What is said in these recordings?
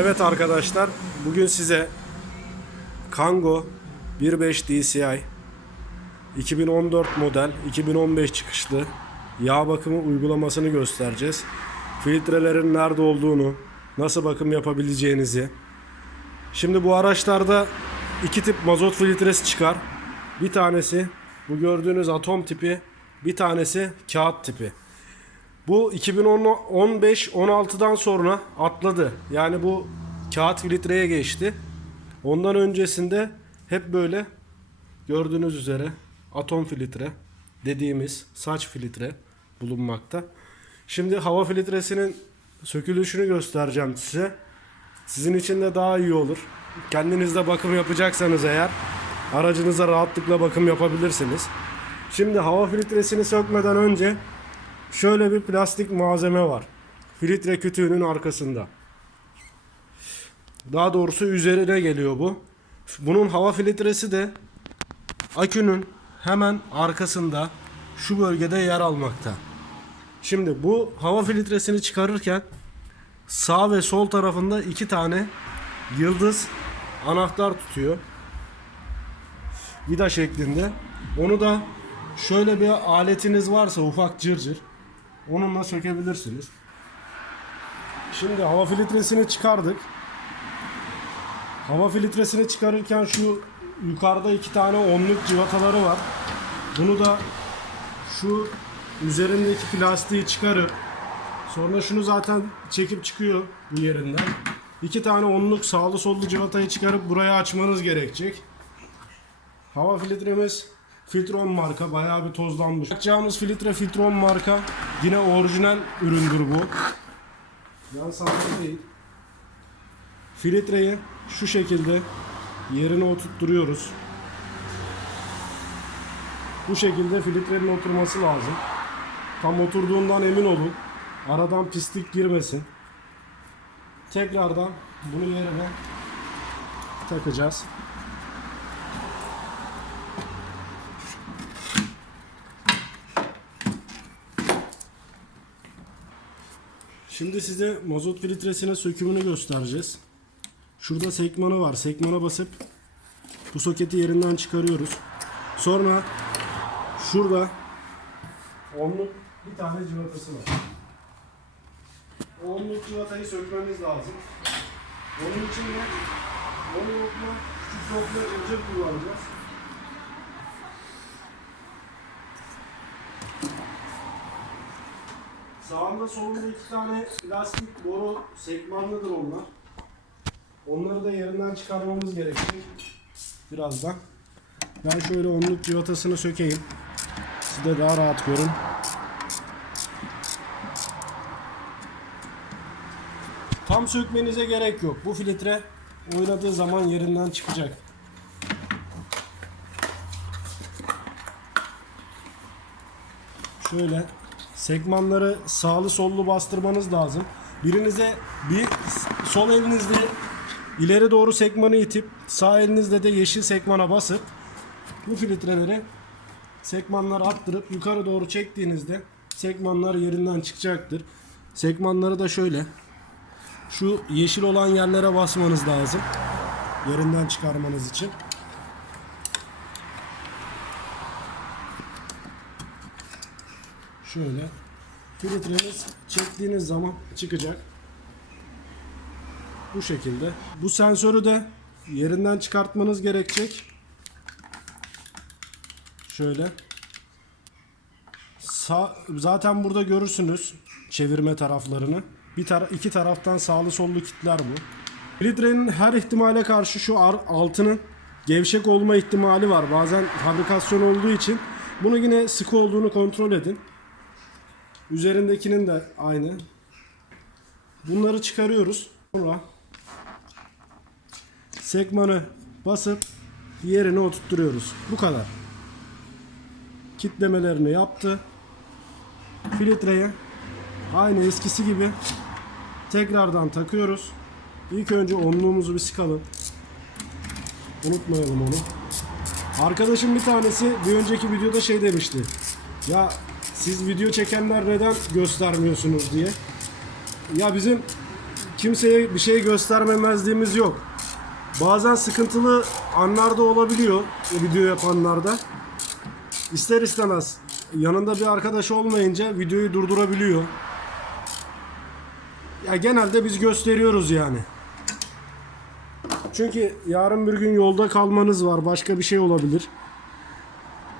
Evet arkadaşlar, bugün size Kango 1.5 DCI 2014 model 2015 çıkışlı yağ bakımı uygulamasını göstereceğiz. Filtrelerin nerede olduğunu, nasıl bakım yapabileceğinizi. Şimdi bu araçlarda iki tip mazot filtresi çıkar. Bir tanesi bu gördüğünüz atom tipi, bir tanesi kağıt tipi. Bu 2015-16'dan sonra atladı. Yani bu kağıt filtreye geçti. Ondan öncesinde hep böyle gördüğünüz üzere atom filtre dediğimiz saç filtre bulunmakta. Şimdi hava filtresinin sökülüşünü göstereceğim size. Sizin için de daha iyi olur. Kendinizde bakım yapacaksanız eğer aracınıza rahatlıkla bakım yapabilirsiniz. Şimdi hava filtresini sökmeden önce şöyle bir plastik malzeme var. Filtre kütüğünün arkasında. Daha doğrusu üzerine geliyor bu. Bunun hava filtresi de akünün hemen arkasında şu bölgede yer almakta. Şimdi bu hava filtresini çıkarırken sağ ve sol tarafında iki tane yıldız anahtar tutuyor. Vida şeklinde. Onu da şöyle bir aletiniz varsa ufak cırcır onunla sökebilirsiniz. Şimdi hava filtresini çıkardık. Hava filtresini çıkarırken şu yukarıda iki tane onluk civataları var. Bunu da şu üzerindeki plastiği çıkarıp sonra şunu zaten çekip çıkıyor bu yerinden. İki tane onluk sağlı sollu civatayı çıkarıp buraya açmanız gerekecek. Hava filtremiz Filtron marka bayağı bir tozlanmış. Yapacağımız filtre Filtron marka. Yine orijinal üründür bu. Yan sanayi değil. Filtreyi şu şekilde yerine oturtturuyoruz. Bu şekilde filtrenin oturması lazım. Tam oturduğundan emin olun. Aradan pislik girmesin. Tekrardan bunu yerine takacağız. Şimdi size mazot filtresine sökümünü göstereceğiz. Şurada sekmanı var. Sekmana basıp bu soketi yerinden çıkarıyoruz. Sonra şurada onluk bir tane civatası var. O onluk civatayı sökmemiz lazım. Onun için de onu yokla, küçük yokla cırcır kullanacağız. Sağında solunda iki tane plastik boru sekmanlıdır onlar. Onları da yerinden çıkarmamız gerekecek. Birazdan. Ben şöyle onluk civatasını sökeyim. Siz de daha rahat görün. Tam sökmenize gerek yok. Bu filtre oynadığı zaman yerinden çıkacak. Şöyle sekmanları sağlı sollu bastırmanız lazım. Birinize bir sol elinizle ileri doğru sekmanı itip sağ elinizle de yeşil sekmana basıp bu filtreleri sekmanları attırıp yukarı doğru çektiğinizde sekmanlar yerinden çıkacaktır. Sekmanları da şöyle şu yeşil olan yerlere basmanız lazım. Yerinden çıkarmanız için. Şöyle filtreniz çektiğiniz zaman çıkacak. Bu şekilde. Bu sensörü de yerinden çıkartmanız gerekecek. Şöyle. Sağ, zaten burada görürsünüz çevirme taraflarını. Bir tara iki taraftan sağlı sollu kitler bu. Filtrenin her ihtimale karşı şu altının gevşek olma ihtimali var. Bazen fabrikasyon olduğu için bunu yine sıkı olduğunu kontrol edin. Üzerindekinin de aynı. Bunları çıkarıyoruz. Sonra sekmanı basıp yerine oturtturuyoruz. Bu kadar. Kitlemelerini yaptı. Filtreye aynı eskisi gibi tekrardan takıyoruz. İlk önce onluğumuzu bir sıkalım. Unutmayalım onu. Arkadaşım bir tanesi bir önceki videoda şey demişti. Ya siz video çekenler neden göstermiyorsunuz diye. Ya bizim kimseye bir şey göstermemezliğimiz yok. Bazen sıkıntılı anlarda olabiliyor video yapanlarda. İster istemez yanında bir arkadaş olmayınca videoyu durdurabiliyor. Ya genelde biz gösteriyoruz yani. Çünkü yarın bir gün yolda kalmanız var. Başka bir şey olabilir.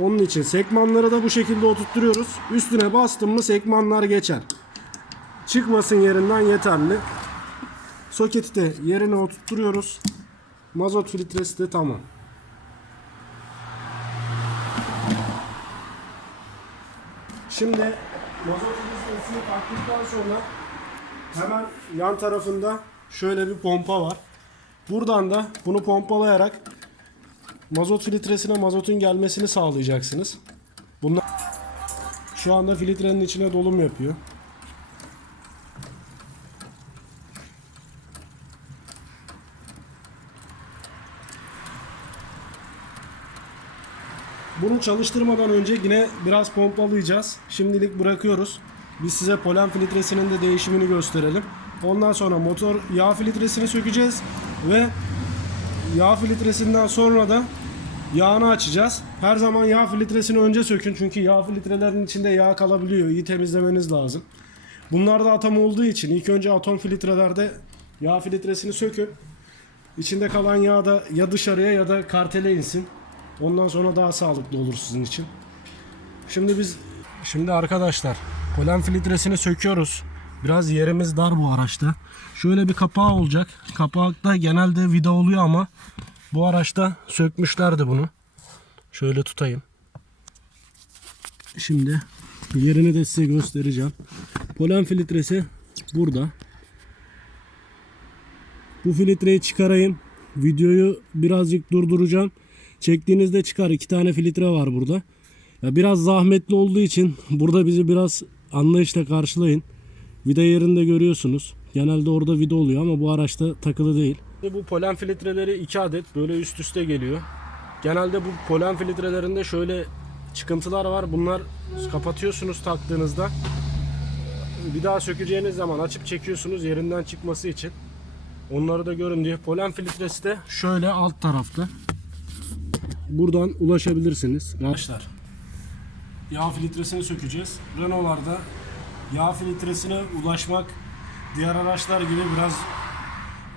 Onun için sekmanları da bu şekilde oturtturuyoruz. Üstüne bastım mı sekmanlar geçer. Çıkmasın yerinden yeterli. Soketi de yerine oturtturuyoruz. Mazot filtresi de tamam. Şimdi mazot filtresini taktıktan sonra hemen yan tarafında şöyle bir pompa var. Buradan da bunu pompalayarak mazot filtresine mazotun gelmesini sağlayacaksınız. Bunlar şu anda filtrenin içine dolum yapıyor. Bunu çalıştırmadan önce yine biraz pompalayacağız. Şimdilik bırakıyoruz. Biz size polen filtresinin de değişimini gösterelim. Ondan sonra motor yağ filtresini sökeceğiz ve yağ filtresinden sonra da yağını açacağız. Her zaman yağ filtresini önce sökün çünkü yağ filtrelerinin içinde yağ kalabiliyor. İyi temizlemeniz lazım. Bunlar da atom olduğu için ilk önce atom filtrelerde yağ filtresini sökün. İçinde kalan yağ da ya dışarıya ya da kartele insin. Ondan sonra daha sağlıklı olur sizin için. Şimdi biz şimdi arkadaşlar polen filtresini söküyoruz. Biraz yerimiz dar bu araçta. Şöyle bir kapağı olacak. Kapakta genelde vida oluyor ama bu araçta sökmüşlerdi bunu. Şöyle tutayım. Şimdi yerini de size göstereceğim. Polen filtresi burada. Bu filtreyi çıkarayım. Videoyu birazcık durduracağım. Çektiğinizde çıkar. iki tane filtre var burada. Ya biraz zahmetli olduğu için burada bizi biraz anlayışla karşılayın. Vida yerinde görüyorsunuz. Genelde orada vida oluyor ama bu araçta takılı değil. Bu polen filtreleri iki adet böyle üst üste geliyor. Genelde bu polen filtrelerinde şöyle çıkıntılar var. Bunlar kapatıyorsunuz taktığınızda. Bir daha sökeceğiniz zaman açıp çekiyorsunuz yerinden çıkması için. Onları da görün diye. Polen filtresi de şöyle alt tarafta. Buradan ulaşabilirsiniz. Arkadaşlar yağ filtresini sökeceğiz. Renault'larda yağ filtresine ulaşmak diğer araçlar gibi biraz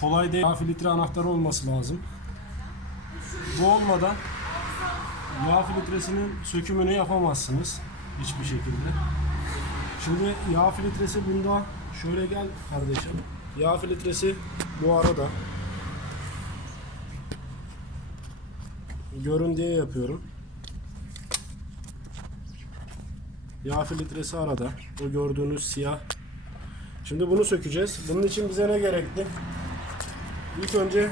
kolay değil. Yağ filtre anahtarı olması lazım. Bu olmadan yağ filtresinin sökümünü yapamazsınız hiçbir şekilde. Şimdi yağ filtresi bunda şöyle gel kardeşim. Yağ filtresi bu arada. Görün diye yapıyorum. Yağ filtresi arada. O gördüğünüz siyah. Şimdi bunu sökeceğiz. Bunun için bize ne gerekli? İlk önce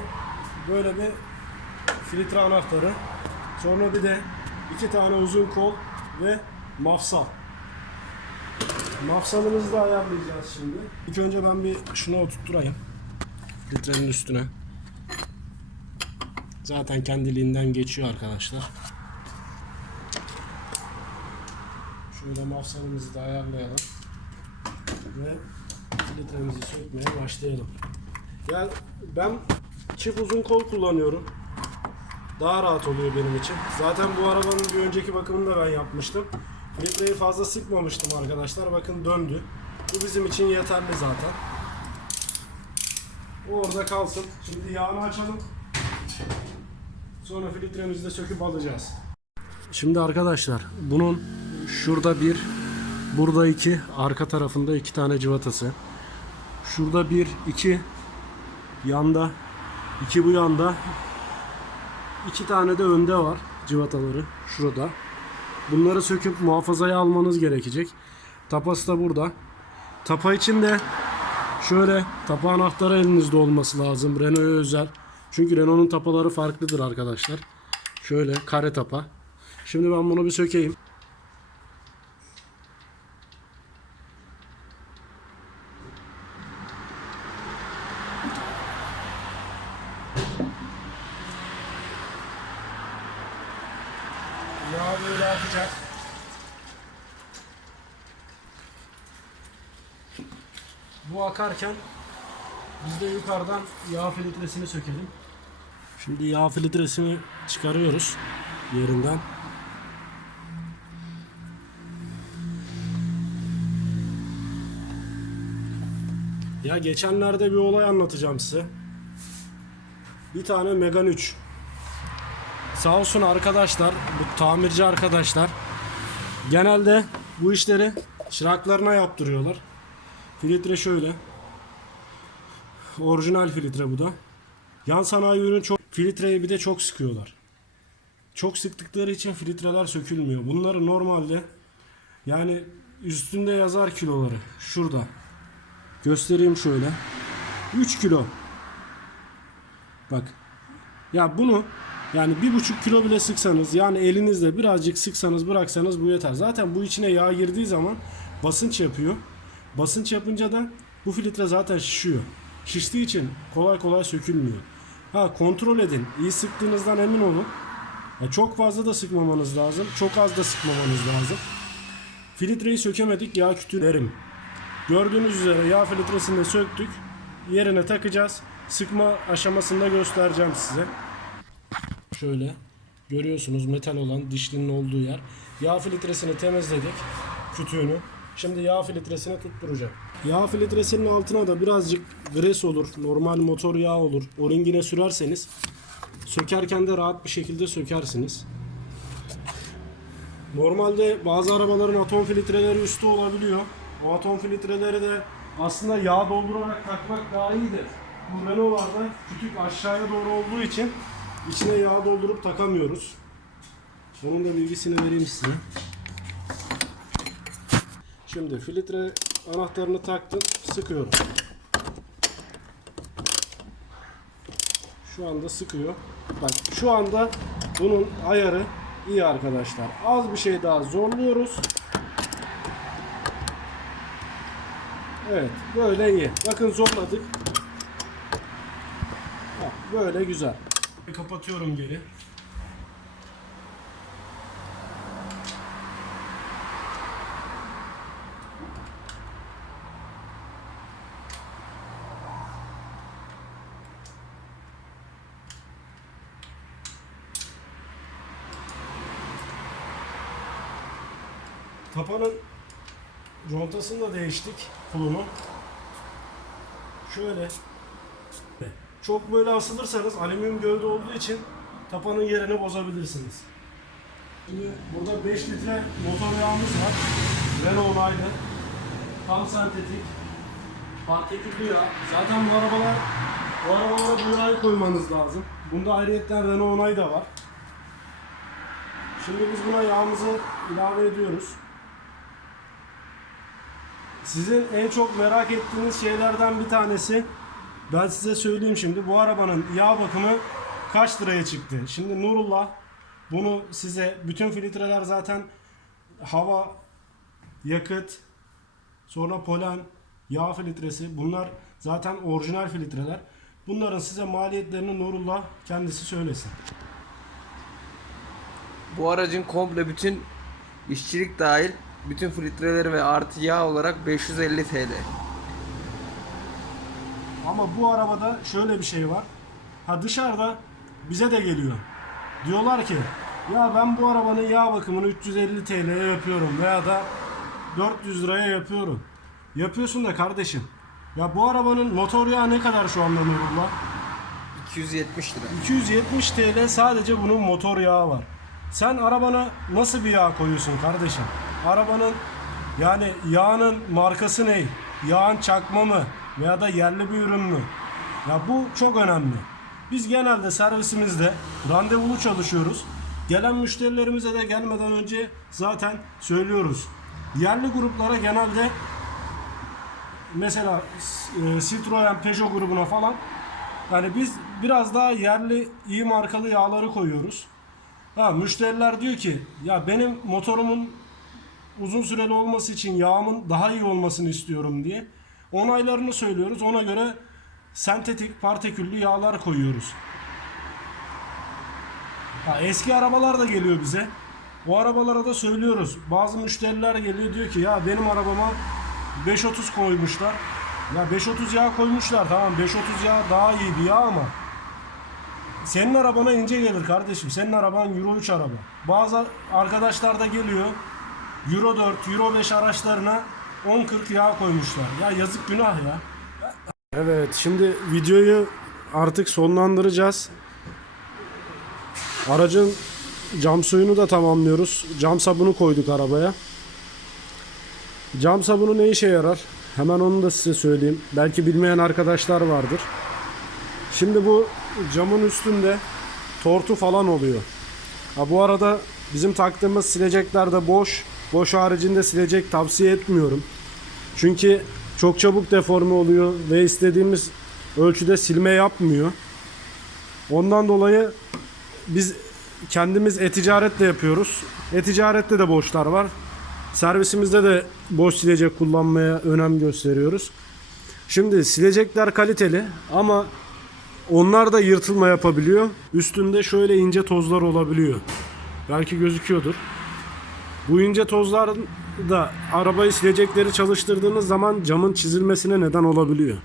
böyle bir filtre anahtarı. Sonra bir de iki tane uzun kol ve mafsal. Mafsalımızı da ayarlayacağız şimdi. İlk önce ben bir şunu oturtturayım. Filtrenin üstüne. Zaten kendiliğinden geçiyor arkadaşlar. Şöyle mafsalımızı da ayarlayalım. Ve filtremizi sökmeye başlayalım. Yani ben çift uzun kol kullanıyorum. Daha rahat oluyor benim için. Zaten bu arabanın bir önceki bakımını da ben yapmıştım. Filtreyi fazla sıkmamıştım arkadaşlar. Bakın döndü. Bu bizim için yeterli zaten. O orada kalsın. Şimdi yağını açalım. Sonra filtremizi de söküp alacağız. Şimdi arkadaşlar bunun şurada bir, burada iki, arka tarafında iki tane cıvatası. Şurada bir, iki, yanda, iki bu yanda, iki tane de önde var cıvataları şurada. Bunları söküp muhafazaya almanız gerekecek. Tapası da burada. Tapa için de şöyle tapa anahtarı elinizde olması lazım. Renault'a özel. Çünkü Renault'un tapaları farklıdır arkadaşlar. Şöyle kare tapa. Şimdi ben bunu bir sökeyim. Yağ böyle akacak. Bu akarken Biz de yukarıdan yağ filtresini sökelim. Şimdi yağ filtresini çıkarıyoruz yerinden. Ya geçenlerde bir olay anlatacağım size. Bir tane Megan 3. Sağ olsun arkadaşlar, bu tamirci arkadaşlar genelde bu işleri çıraklarına yaptırıyorlar. Filtre şöyle. Orijinal filtre bu da. Yan sanayi ürün çok filtreyi bir de çok sıkıyorlar. Çok sıktıkları için filtreler sökülmüyor. Bunları normalde yani üstünde yazar kiloları. Şurada. Göstereyim şöyle. 3 kilo. Bak. Ya bunu yani bir buçuk kilo bile sıksanız yani elinizle birazcık sıksanız bıraksanız bu yeter. Zaten bu içine yağ girdiği zaman basınç yapıyor. Basınç yapınca da bu filtre zaten şişiyor. Şiştiği için kolay kolay sökülmüyor. Ha kontrol edin. İyi sıktığınızdan emin olun. Ya çok fazla da sıkmamanız lazım. Çok az da sıkmamanız lazım. Filtreyi sökemedik yağ kütüğü derim. Gördüğünüz üzere yağ filtresini de söktük. Yerine takacağız. Sıkma aşamasında göstereceğim size. Şöyle görüyorsunuz metal olan dişlinin olduğu yer. Yağ filtresini temizledik. Kütüğünü. Şimdi yağ filtresini tutturacağım. Yağ filtresinin altına da birazcık gres olur. Normal motor yağı olur. O ringine sürerseniz sökerken de rahat bir şekilde sökersiniz. Normalde bazı arabaların atom filtreleri üstü olabiliyor. O atom filtreleri de aslında yağ doldurarak takmak daha iyidir. Bu Renault'larda kütük aşağıya doğru olduğu için içine yağ doldurup takamıyoruz. Onun da bilgisini vereyim size. Şimdi filtre anahtarını taktım, sıkıyorum. Şu anda sıkıyor. Bak şu anda bunun ayarı iyi arkadaşlar. Az bir şey daha zorluyoruz. Evet, böyle iyi. Bakın zorladık. Bak, böyle güzel. Kapatıyorum geri. Tapanın contasını da değiştik pulunu. Şöyle. Çok böyle asılırsanız alüminyum gövde olduğu için tapanın yerini bozabilirsiniz. Şimdi burada 5 litre motor yağımız var. Renault onaylı. Tam sentetik. Partiküllü yağ. Zaten bu arabalar bu arabalara bu yağı koymanız lazım. Bunda ayrıyetten Renault onay da var. Şimdi biz buna yağımızı ilave ediyoruz. Sizin en çok merak ettiğiniz şeylerden bir tanesi ben size söyleyeyim şimdi bu arabanın yağ bakımı kaç liraya çıktı? Şimdi Nurullah bunu size bütün filtreler zaten hava, yakıt, sonra polen, yağ filtresi bunlar zaten orijinal filtreler. Bunların size maliyetlerini Nurullah kendisi söylesin. Bu aracın komple bütün işçilik dahil bütün filtreleri ve artı yağ olarak 550 TL. Ama bu arabada şöyle bir şey var. Ha dışarıda bize de geliyor. Diyorlar ki ya ben bu arabanın yağ bakımını 350 TL'ye yapıyorum veya da 400 liraya yapıyorum. Yapıyorsun da kardeşim. Ya bu arabanın motor yağı ne kadar şu anda Nurullah? 270 lira. 270 TL sadece bunun motor yağı var. Sen arabana nasıl bir yağ koyuyorsun kardeşim? Arabanın yani yağının markası ne? Yağın çakma mı? Veya da yerli bir ürün mü? Ya bu çok önemli. Biz genelde servisimizde randevulu çalışıyoruz. Gelen müşterilerimize de gelmeden önce zaten söylüyoruz. Yerli gruplara genelde mesela e, Citroen, Peugeot grubuna falan yani biz biraz daha yerli iyi markalı yağları koyuyoruz. Ha müşteriler diyor ki ya benim motorumun uzun süreli olması için yağımın daha iyi olmasını istiyorum diye onaylarını söylüyoruz. Ona göre sentetik partiküllü yağlar koyuyoruz. Ha, eski arabalar da geliyor bize. O arabalara da söylüyoruz. Bazı müşteriler geliyor diyor ki ya benim arabama 530 koymuşlar. Ya 530 yağ koymuşlar tamam 530 yağ daha iyi bir yağ ama senin arabana ince gelir kardeşim. Senin araban Euro 3 araba. Bazı arkadaşlar da geliyor Euro 4, Euro 5 araçlarına 10-40 yağ koymuşlar. Ya yazık günah ya. Evet şimdi videoyu artık sonlandıracağız. Aracın cam suyunu da tamamlıyoruz. Cam sabunu koyduk arabaya. Cam sabunu ne işe yarar? Hemen onu da size söyleyeyim. Belki bilmeyen arkadaşlar vardır. Şimdi bu camın üstünde tortu falan oluyor. Ha bu arada bizim taktığımız silecekler de boş. Boş haricinde silecek tavsiye etmiyorum. Çünkü çok çabuk deforme oluyor ve istediğimiz ölçüde silme yapmıyor. Ondan dolayı biz kendimiz e-ticaretle yapıyoruz. E-ticarette de boşlar var. Servisimizde de boş silecek kullanmaya önem gösteriyoruz. Şimdi silecekler kaliteli ama onlar da yırtılma yapabiliyor. Üstünde şöyle ince tozlar olabiliyor. Belki gözüküyordur. Bu ince tozlar da arabayı silecekleri çalıştırdığınız zaman camın çizilmesine neden olabiliyor.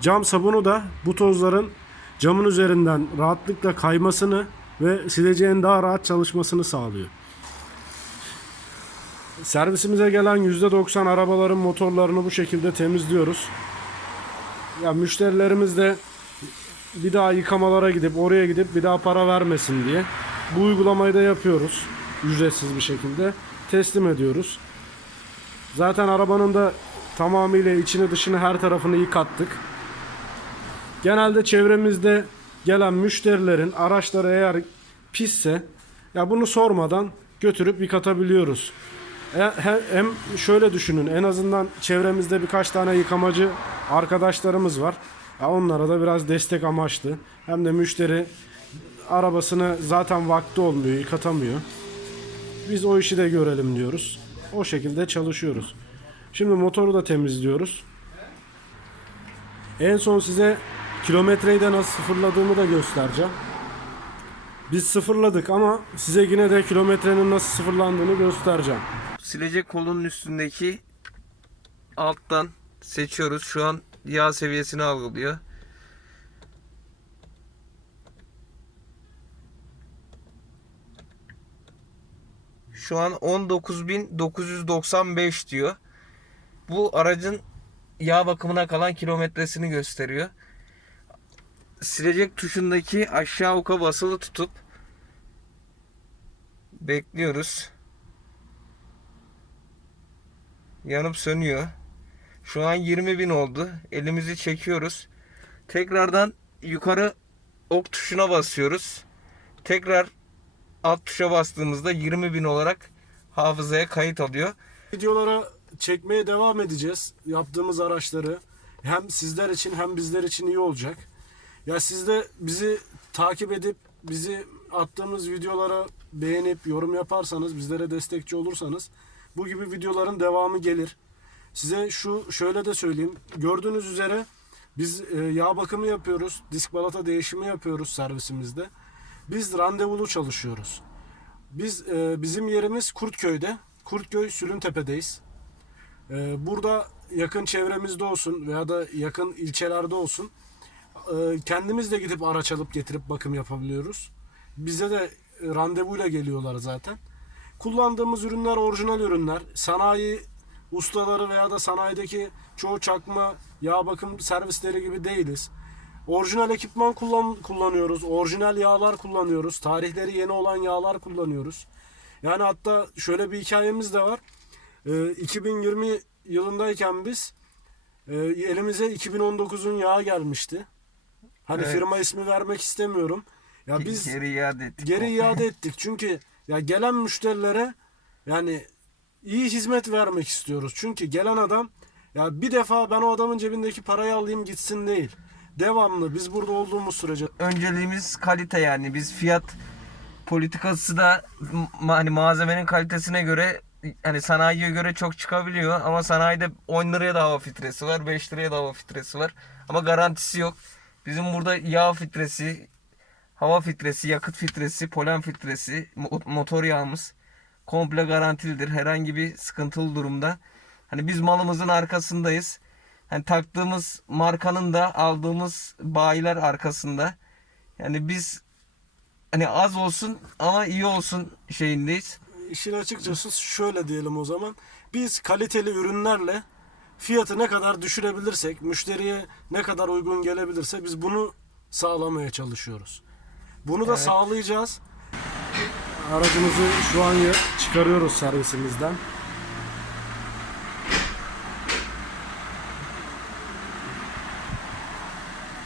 Cam sabunu da bu tozların camın üzerinden rahatlıkla kaymasını ve sileceğin daha rahat çalışmasını sağlıyor. Servisimize gelen %90 arabaların motorlarını bu şekilde temizliyoruz. Ya müşterilerimiz de bir daha yıkamalara gidip oraya gidip bir daha para vermesin diye bu uygulamayı da yapıyoruz. Ücretsiz bir şekilde teslim ediyoruz. Zaten arabanın da tamamıyla içini dışını her tarafını yıkattık. Genelde çevremizde gelen müşterilerin araçları eğer pisse ya bunu sormadan götürüp yıkatabiliyoruz. E- he- Hem şöyle düşünün en azından çevremizde birkaç tane yıkamacı arkadaşlarımız var. Ya onlara da biraz destek amaçlı. Hem de müşteri arabasını zaten vakti olmuyor, yıkatamıyor. Biz o işi de görelim diyoruz. O şekilde çalışıyoruz. Şimdi motoru da temizliyoruz. En son size kilometreyi de nasıl sıfırladığımı da göstereceğim. Biz sıfırladık ama size yine de kilometrenin nasıl sıfırlandığını göstereceğim. Silecek kolunun üstündeki alttan seçiyoruz. Şu an yağ seviyesini algılıyor. Şu an 19.995 diyor. Bu aracın yağ bakımına kalan kilometresini gösteriyor. Silecek tuşundaki aşağı oka basılı tutup bekliyoruz. yanıp sönüyor. Şu an 20 bin oldu. Elimizi çekiyoruz. Tekrardan yukarı ok tuşuna basıyoruz. Tekrar alt tuşa bastığımızda 20 bin olarak hafızaya kayıt alıyor. Videolara çekmeye devam edeceğiz. Yaptığımız araçları hem sizler için hem bizler için iyi olacak. Ya siz de bizi takip edip bizi attığımız videolara beğenip yorum yaparsanız, bizlere destekçi olursanız bu gibi videoların devamı gelir. Size şu şöyle de söyleyeyim. Gördüğünüz üzere biz e, yağ bakımı yapıyoruz. Disk balata değişimi yapıyoruz servisimizde. Biz randevulu çalışıyoruz. Biz e, bizim yerimiz Kurtköy'de. Kurtköy Sülüntepe'deyiz. E, burada yakın çevremizde olsun veya da yakın ilçelerde olsun e, kendimiz de gidip araç alıp getirip bakım yapabiliyoruz. Bize de randevuyla geliyorlar zaten. Kullandığımız ürünler orijinal ürünler. Sanayi ustaları veya da sanayideki çoğu çakma yağ bakım servisleri gibi değiliz. Orijinal ekipman kullan, kullanıyoruz. Orijinal yağlar kullanıyoruz. Tarihleri yeni olan yağlar kullanıyoruz. Yani hatta şöyle bir hikayemiz de var. Ee, 2020 yılındayken biz e, elimize 2019'un yağı gelmişti. Hani Evet. firma ismi vermek istemiyorum. Ya biz geri iade ettik. geri iade ettik. Çünkü ya gelen müşterilere yani iyi hizmet vermek istiyoruz. Çünkü gelen adam ya bir defa ben o adamın cebindeki parayı alayım gitsin değil. Devamlı biz burada olduğumuz sürece önceliğimiz kalite yani. Biz fiyat politikası da hani malzemenin kalitesine göre hani sanayiye göre çok çıkabiliyor ama sanayide 10 liraya da hava filtresi var, 5 liraya da hava filtresi var ama garantisi yok. Bizim burada yağ filtresi, hava filtresi, yakıt filtresi, polen filtresi, mo- motor yağımız komple garantilidir. Herhangi bir sıkıntılı durumda hani biz malımızın arkasındayız. Hani taktığımız markanın da aldığımız bayiler arkasında. Yani biz hani az olsun ama iyi olsun şeyindeyiz. İşin açıkçası şöyle diyelim o zaman. Biz kaliteli ürünlerle fiyatı ne kadar düşürebilirsek, müşteriye ne kadar uygun gelebilirse biz bunu sağlamaya çalışıyoruz. Bunu da Evet. sağlayacağız. Aracımızı şu an çıkarıyoruz servisimizden.